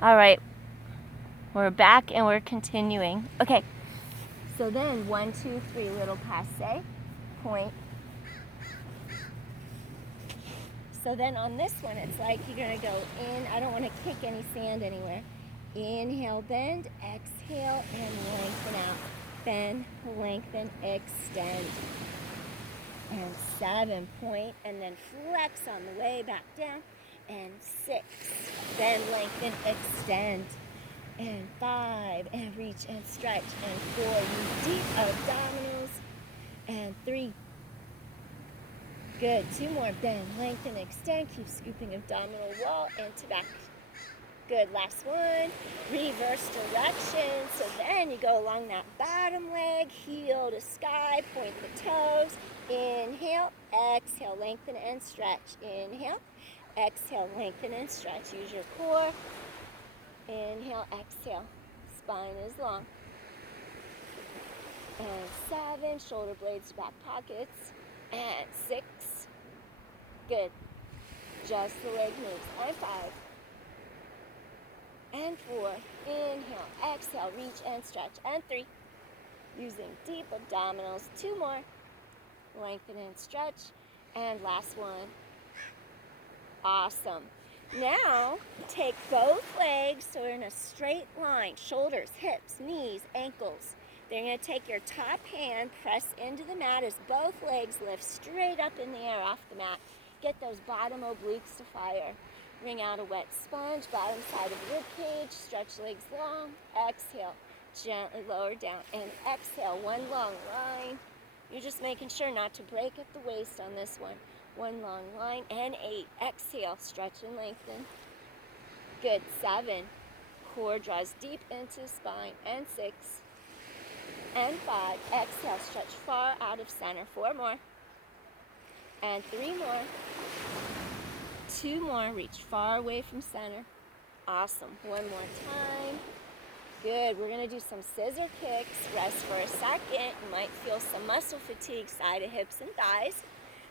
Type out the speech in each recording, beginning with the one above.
All right, we're back and we're continuing. Okay, so then 1, 2, 3, little passe, point. So then on this one, it's like you're gonna go in. I don't want to kick any sand anywhere. Inhale, bend, exhale, and lengthen out. Bend, lengthen, extend. And 7, point, and then flex on the way back down. And 6, bend, lengthen, extend. And 5, and reach and stretch. And 4, use deep abdominals. And 3, good. 2 more, bend, lengthen, extend. Keep scooping abdominal wall into back. Good, last one, reverse direction. So then you go along that bottom leg, heel to sky, point the toes. Inhale, exhale, lengthen and stretch. Inhale, exhale, lengthen and stretch. Use your core. Inhale, exhale, spine is long. And 7, shoulder blades to back pockets. And 6, good, just the leg moves. And 5, and 4, inhale, exhale, reach and stretch. And 3, using deep abdominals. 2 more, lengthen and stretch. And last one, awesome. Now, take both legs, so we're in a straight line, shoulders, hips, knees, ankles. Then you're gonna take your top hand, press into the mat as both legs lift straight up in the air off the mat. Get those bottom obliques to fire. Bring out a wet sponge, bottom side of rib cage, stretch legs long, exhale, gently lower down, and exhale, one long line. You're just making sure not to break at the waist on this one. One long line, and 8, exhale, stretch and lengthen. Good, 7, core draws deep into spine, and 6, and 5, exhale, stretch far out of center. 4 more, and 3 more. 2 more, reach far away from center. Awesome. 1 more time. Good. We're going to do some scissor kicks. Rest for a second. You might feel some muscle fatigue, side of hips and thighs.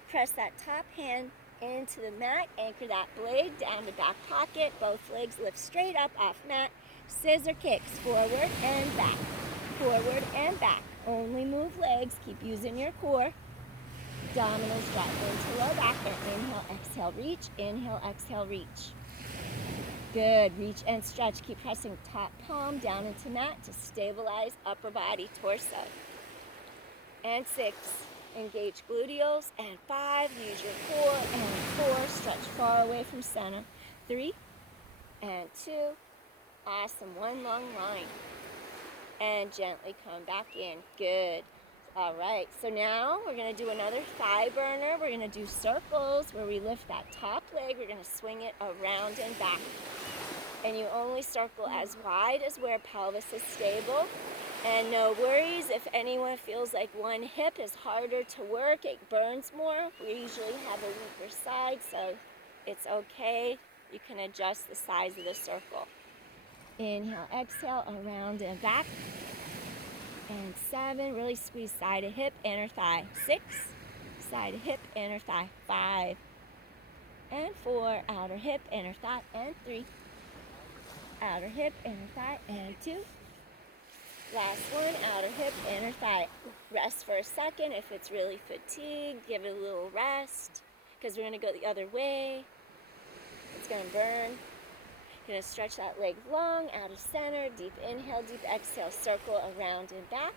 Press that top hand into the mat. Anchor that blade down the back pocket. Both legs lift straight up off mat. Scissor kicks. Forward and back. Forward and back. Only move legs. Keep using your core. Abdominals drop into low back, and inhale, exhale, reach. Inhale, exhale, reach. Good. Reach and stretch. Keep pressing top palm down into mat to stabilize upper body, torso. And 6, engage gluteals. And 5, use your core. And 4, stretch far away from center. 3, and 2. Awesome. 1 long line. And gently come back in. Good. All right, so now we're gonna do another thigh burner. We're gonna do circles where we lift that top leg. We're gonna swing it around and back. And you only circle as wide as where pelvis is stable. And no worries if anyone feels like one hip is harder to work, it burns more. We usually have a weaker side, so it's okay. You can adjust the size of the circle. Inhale, exhale, around and back. And 7, really squeeze side of hip, inner thigh. 6, side of hip, inner thigh. 5, and 4, outer hip, inner thigh. And 3, outer hip, inner thigh. And 2, last one, outer hip, inner thigh. Rest for a second. If it's really fatigued, give it a little rest, because we're going to go the other way. It's going to burn. You're going to stretch that leg long, out of center, deep inhale, deep exhale, circle around and back.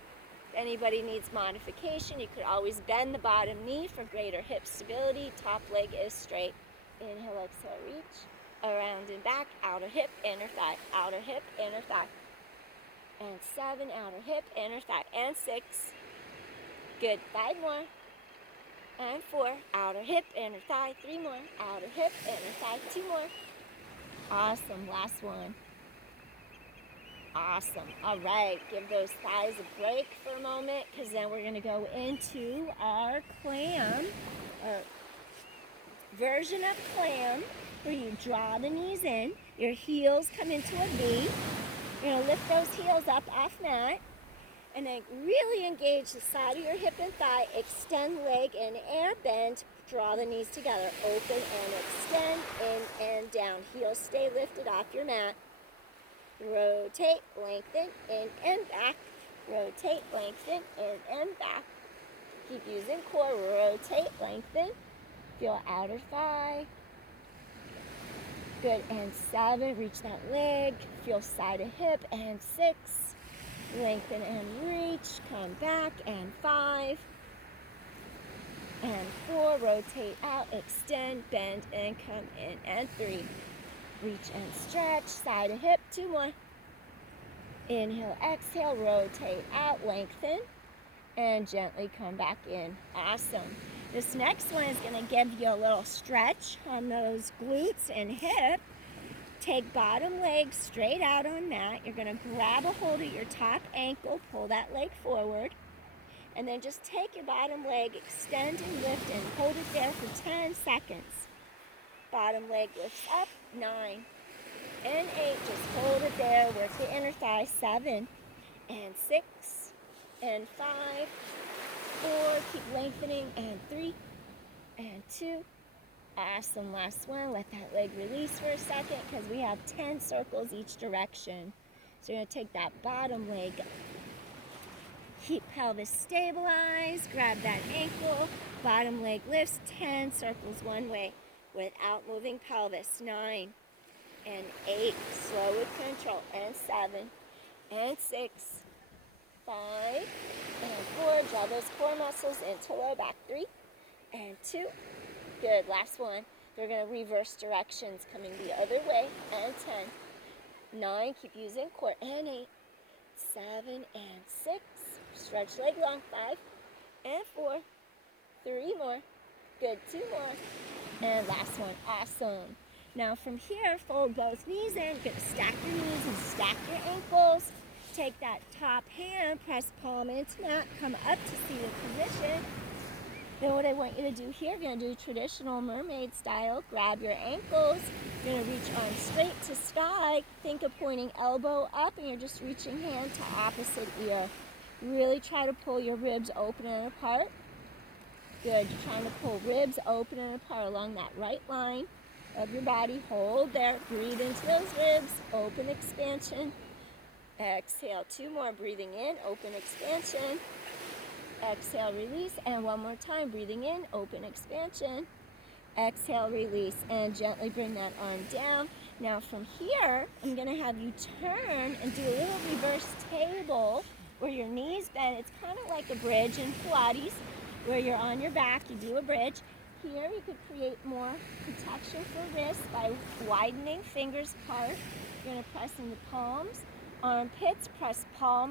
If anybody needs modification, you could always bend the bottom knee for greater hip stability. Top leg is straight. Inhale, exhale, reach, around and back, outer hip, inner thigh, outer hip, inner thigh. And 7, outer hip, inner thigh, and 6. Good, 5 more. And 4, outer hip, inner thigh, 3 more, outer hip, inner thigh, 2 more. Awesome, last one. Awesome. All right, give those thighs a break for a moment, because then we're going to go into our clam, or version of clam, where you draw the knees in, your heels come into a V. You're going to lift those heels up off mat, and then really engage the side of your hip and thigh, extend leg in air, bend, draw the knees together, open and extend, in and down. Heels stay lifted off your mat. rotate, lengthen, in and back, rotate, lengthen, in and back. Keep using core, rotate, lengthen, feel outer thigh. Good, and 7, reach that leg, feel side of hip, and 6, lengthen and reach, come back, and 5, and 4, rotate out, extend, bend, and come in, and 3, reach and stretch, side of hip, 2 more. Inhale, exhale, rotate out, lengthen, and gently come back in. Awesome. This next one is going to give you a little stretch on those glutes and hip. Take bottom leg straight out on mat. You're going to grab a hold of your top ankle, pull that leg forward, and then just take your bottom leg, extend and lift, and hold it there for 10 seconds. Bottom leg lifts up, 9 and 8. Just hold it there. Work the inner thigh, 7 and 6 and 5, 4, keep lengthening, and 3 and 2. Awesome. Last one. Let that leg release for a second because we have 10 circles each direction. So you're going to take that bottom leg, keep pelvis stabilized, grab that ankle, bottom leg lifts, 10 circles one way without moving pelvis, 9 and 8, slow with control, and 7 and 6, 5 and 4, draw those core muscles into low back, 3 and 2, good, last one. They're going to reverse directions, coming the other way, and 10, 9, keep using core, and 8, 7 and 6, stretch leg long, 5 and 4, 3 more, good, 2 more, and last one, awesome. Now from here, fold both knees in, you're going to stack your knees and stack your ankles. Take that top hand, press palm into mat, come up to seated position. Then what I want you to do here, you're going to do traditional mermaid style. Grab your ankles, you're going to reach arms straight to sky. Think of pointing elbow up, and you're just reaching hand to opposite ear. Really try to pull your ribs open and apart. Good, you're trying to pull ribs open and apart along that right line of your body. Hold there, breathe into those ribs, open expansion. Exhale, 2 more, breathing in, open expansion. Exhale, release, and one more time, breathing in, open expansion. Exhale, release, and gently bring that arm down. Now from here, I'm going to have you turn and do a little reverse table where your knees bend. It's kind of like a bridge in Pilates where you're on your back, you do a bridge. Here you could create more protection for wrists by widening fingers apart. You're going to press into palms, armpits, press palms.